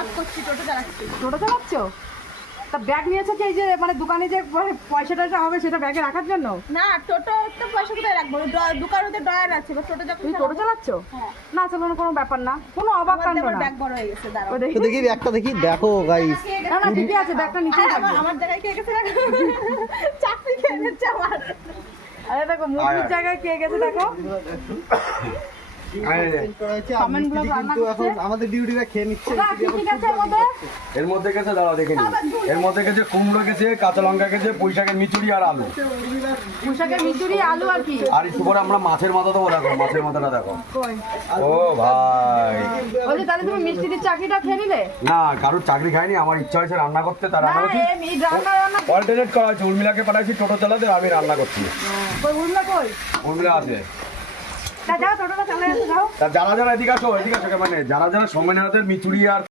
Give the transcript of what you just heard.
Job করছি, টোটো চালাচ্ছি। টোটো চালাচ্ছ? তা ব্যাগ নিয়েছো কি এই যে মানে দোকানে যে পয়সাটা হবে সেটা ব্যাগে রাখার জন্য? না, টোটো তো পয়সা কোথায় রাখবো? দোকানে ড্রয়ার আছে, বা টোটো যখন তুমি টোটো চালাচ্ছ? হ্যাঁ। না চালানোর কোনো ব্যাপার না, কোনো অবাক কাণ্ড না। ব্যাগ বড় হয়ে গেছে, দাঁড়াও। ওই দেখি। তো দেখি ব্যাগটা দেখি, দেখো গাইস। না না ঠিকই আছে, ব্যাগটা নিচেই থাকবে। আমার জায়গায় কে গেছে দেখো, চাকরি খেয়ে নিচ্ছে আমার। আরে দেখো মুরগির জায়গায় কে গেছে দেখো। কমেন্ট ব্লগ রান্না কিন্তু করছে। এখন আমাদের ডিউটিটা খেয়ে নিচ্ছে। ওরা কি কি গেছে এর মধ্যে? এর মধ্যে গেছে, দাঁড়াও দেখে নিন। এর মধ্যে গেছে কুমড়ো গেছে, কাঁচা লঙ্কা গেছে, পুঁই শাকের মিচুড়ি আর আলু। পুঁইশাকের মিচুড়ি, আলু আর কি? আর একটু পরে আমরা মাছের মাথা দেবো, দেখো মাছের মাথাটা দেখো। কই? ও ভাই, বলছি তাহলে তুমি মিষ্টির চাকরিটা খেয়ে নিলে? না কারোর চাকরি খাইনি, আমার ইচ্ছা হয়েছে রান্না করতে, তার না রান্না করছি। এই রান্না রান্না অল্টারনেট করা হয়েছে, উর্মিলাকে পাঠাইছি টোটো চালাতে, আমি রান্না করছি। কই উড়না কই? উর্মিলা আছে। তা যাও টোটোটা চালাতে যাও। তা যারা যারা এদিকে আসো, মানে যারা যারা সোমেনাথের মিচুড়ি আর